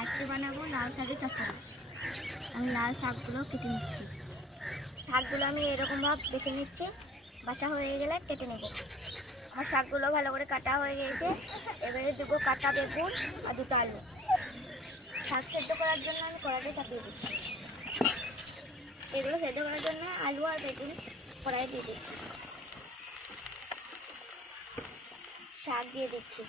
আজকে বানাবো লাল শাকের চচ্চড়ি। আমি লাল শাকগুলো কেটে নিচ্ছি। শাকগুলো আমি এরকমভাবে বেছে নিচ্ছি, বাছা হয়ে গেলে কেটে নেব। আমার শাকগুলো ভালো করে কাটা হয়ে গিয়েছে। এবারে দেবো কাটা বেগুন আর দুটো আলু। শাক সেদ্ধ করার জন্য আমি কড়াইতে চাপিয়ে দিচ্ছি। এগুলো সেদ্ধ করার জন্য আলু আর বেগুন কড়াইয়ে দিয়ে দিচ্ছি। শাক দিয়ে দিচ্ছি।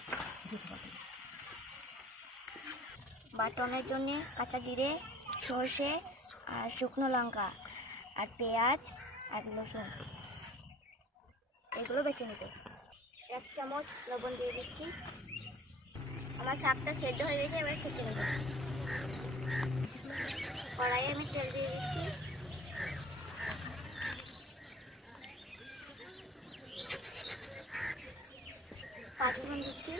বাটনের জন্য কাঁচা জিরে, সর্ষে আর শুকনো লঙ্কা আর পেঁয়াজ আর রসুন এগুলো বেছে নেবে। 1 চামচ লবণ দিয়ে দিচ্ছি। আমার শাকটা সেদ্ধ হয়ে গেছে, এবার ছেঁকে নেব। কড়াইয়ে আমি তেল দিয়ে দিচ্ছি। পাঁচফোড়ন দিচ্ছি।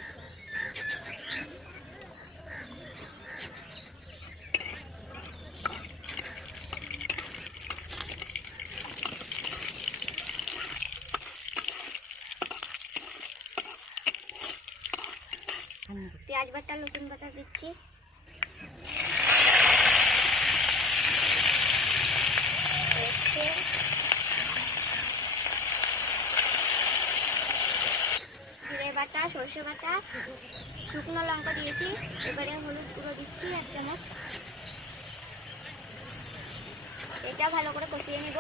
পেঁয়াজ বাটা রসুন বাটা দিচ্ছি। জিরে বাটা, সর্ষে বাটা, শুকনো লঙ্কা দিয়েছি। এবারে হলুদ গুঁড়ো দিচ্ছি 1 চামচ। এটা ভালো করে কষিয়ে নেব।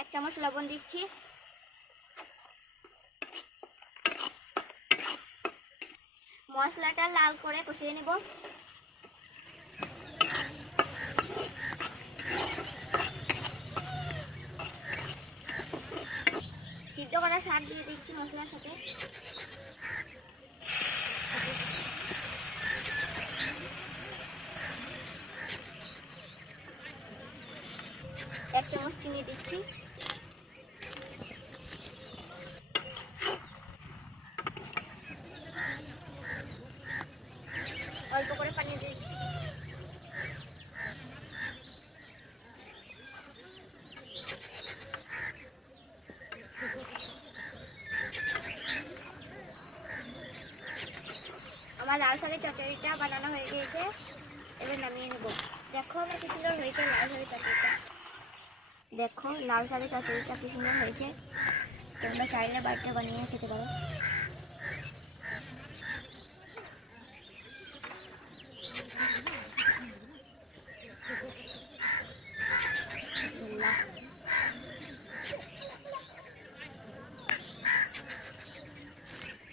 1 চামচ লবণ দিচ্ছি। মশলাটা লাল করে কষিয়ে নেব। সিদ্ধ করা শাক দিয়ে দিচ্ছি মশলার সাথে। এক চামচ চিনি দিচ্ছি। অল্প করে পানি দিচ্ছি। আমার লাল শাকের চচ্চড়িটা বানানো হয়ে গিয়েছে, এবার নামিয়ে নেব। দেখো আমার কি সুন্দর হয়েছে লাল শাকের চচ্চড়িটা। দেখো লাল শাকের চচ্চড়িটা কি সুন্দর হয়েছে। তোমরা চাইলে বাড়িতে বানিয়ে খেতে পারো।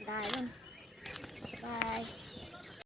দারুণ। বাই।